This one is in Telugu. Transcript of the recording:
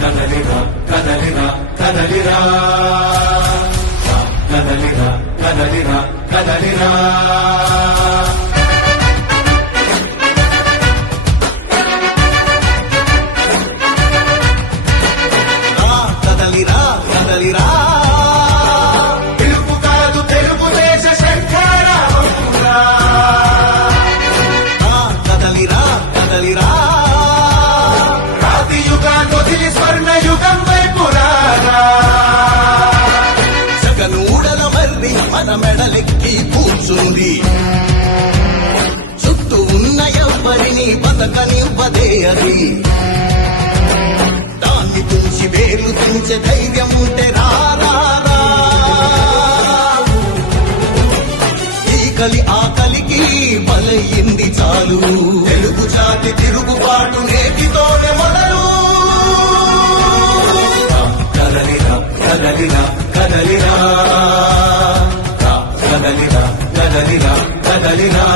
కదలిరా కదలిరా కదలిరా కదలిరా కదలిరా కదలిరా కదలిరా కదలిరా తెలుగు కాదు తెలుగుదేశ శంఖారావమురా కదలిరా కదలిరా రాతి యుగాన్ని వదిలి స్వర్ణ యుగం వైపు రారా జగనూడల మర్రి మన మెడలెక్కి కూర్చుంది చుట్టూ ఉన్న ఎవ్వరిని బతకనివ్వదే అది దాన్ని తుంచి వేలు తుంచే ధైర్యం ఉంటే రారా ఈ కలి ఆకలికి బలయింది చాలు తెలుగు జాతి తిరుగుబాటు నేటితోనే మొదలు కదలిరా కదలిరా కదలిరా కదలిరా కదలిరా కదలిరా